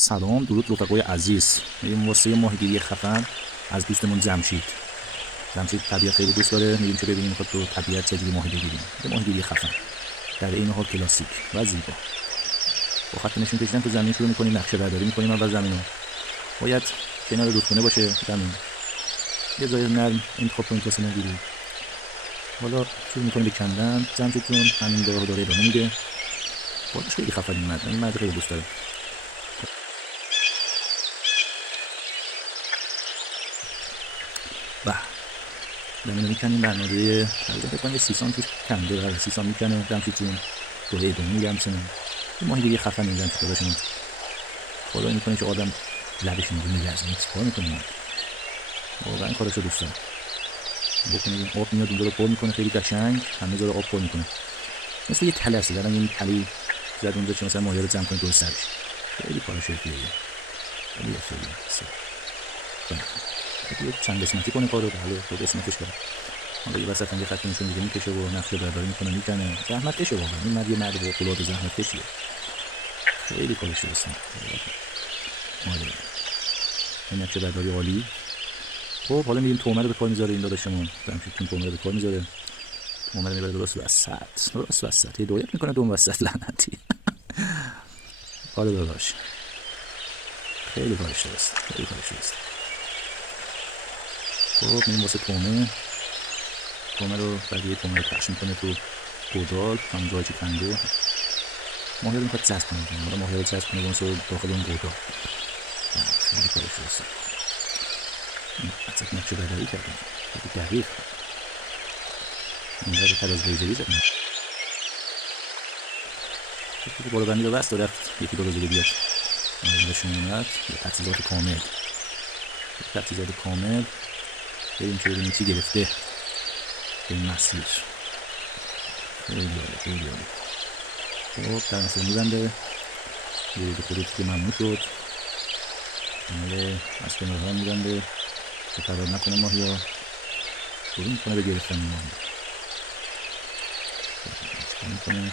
سلام، درود رفقای عزیز. میریم واسه ماهیگیری خفن از دوستمون جمشید. طبیعت خیلی دوست داره. میریم چه ببینیم میخواد تو طبیعت چجوری ماهی بگیریم. یه ماهیگیری خفن در این حال کلاسیک و زیبا. با خط نشون کشیدن تو زمین شروع می‌کنیم، نقشه برداری می‌کنیم. اول زمینو باید کنار رودخونه باشه زمین. یه جای نرم انتخاب کنید واسه ماهیگیری. حالا شروع می‌کنیم به کندن. جمشیدتون همین راه رو داره ادامه میده. خودش خیلی خفن این مرد خیلی دوست داره. زمین رو میکنیم. برنامه تقریبا فکر کنم 30 سانتی کنده و 30 سانتی میکنه. جمشید جون دوره ادامه میگم سنم این ماهیگیری خفن این جمشید داداشمون خدای میکنه که آدم لبش اینجوری میلرزه. چیکار میکنیم؟ واقعا کارشو دوست دارم. بکنیم آب میاد اونجا رو پر میکنه، خیلی قشنگ همه جا رو آب پر میکنه. مثل یه تله است. دارن این تله زد اونجا که مثلا ماهی رو جمع کنید دور سرش. خیلی کار شیقیه. خیلی خیلی چند قسمتی کنه کارو. حالا تو قسمتش کنه. حالا یه وسط هم یه خط نشون دیگه میکشه و نقشه برداری میکنه میکنه. زحمت کشه واقعا. این مرد یه مرد با فولاد زحمت کشیه. خیلی کارش درسته. آره. این نقشه برداری عالی. خب حالا میریم تومه رو به کار میذاره این داداشمون. جمشیدتون تومه رو به کار میذاره. تومه رو میبره درست وسط. یه دویت میکنه دوم وسط لعنتی. آره داداش. خیلی کارش درسته. خب میریم واسه تومه رو بعد یه تومه رو پخش میکنه تو گودال همون جایی که کنده. ماهی رو میخواد جذب کنه. حالا ماهی رو جذب کنه واسه داخل اون گودال. خیلی کارش درسته. اصلا نقشه برداری کردم. خیلی دقیق. این رو تراز بیزری زدم. خیلی بالا بندی رو بست و رفت یکی دو روز دیگه بیاد. آرشون اومد. یه تجهیزات کامل. بریم که ببینیم چی گرفته. به این مسیر. خیلی عالی. خب در مثل میبنده. یه دو خودت که ممنوع شد. از کنارها میبنده که فرار نکنه ماهی ها. شروع میکنه به گرفتن ماهی. میکنه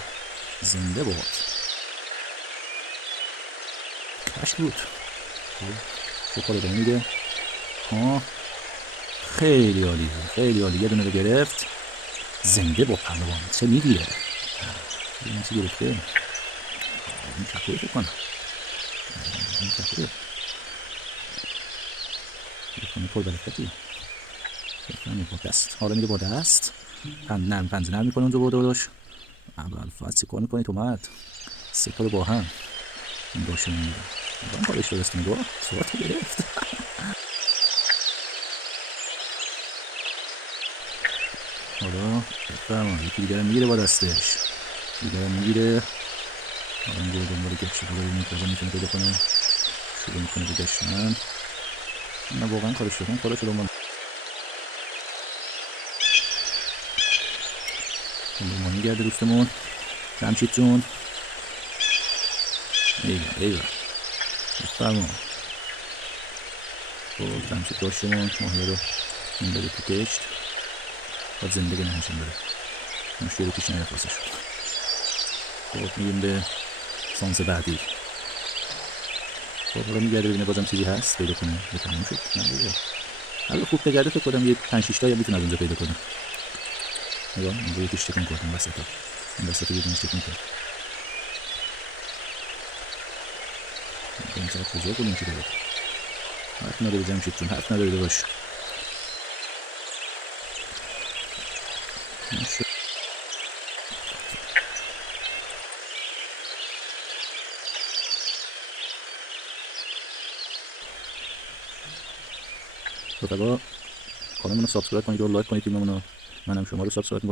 زنده باد. کشت بود. خب کار ادامه میده. خیلی عالی. یه دونه رو گرفت. زنده با پهلوان. چه میگیره؟ این چی گرفته؟ این کپوی فکر کنم. این کپوی بکنه پر برکتی. بکنه با دست. حالا میره با دست. پنج نرم میکنه اونجا بوداش. اول فاید چی کار میکنی تو مرد؟ سه تا رو با هم. این داشته میره. این کارش درست میگه. سوات گرفت. حالا بفرما یکی دیگه میگیره با دستش. حالا میگه دنبال گشت رو ببینیم کجا میتونه پیدا کنه. شروع میکنه به گشتن. نه واقعا کارش دنبال ماهی گرده دوستمون جمشید جون. ایوه بفرما. خب جمشید داشتمون ماهی رو این بده تو گشت. باید زندگی نهشون بره. مشکلی رو پیش نیاد واسه شد. خب میگیم به سانس بعدی. خب حالا میگرده ببینه بازم چیزی هست پیدا کنه. به تموم شد. نه حالا خوب بگرده فکر کنم یه 5-6 تا میتونه از اونجا پیدا کنه. نگاه اونجا یکیش تکون کردم وسط ها. این وسط یه دونش تکون کرد. این چقدر کجا کنیم که داره. حرف نداره جمشید جون. حرف نداره باش. رفقا کانالمون رو سابسکرایب کنید و لایک کنید. تیممون رو منم شما رو سابسکرایب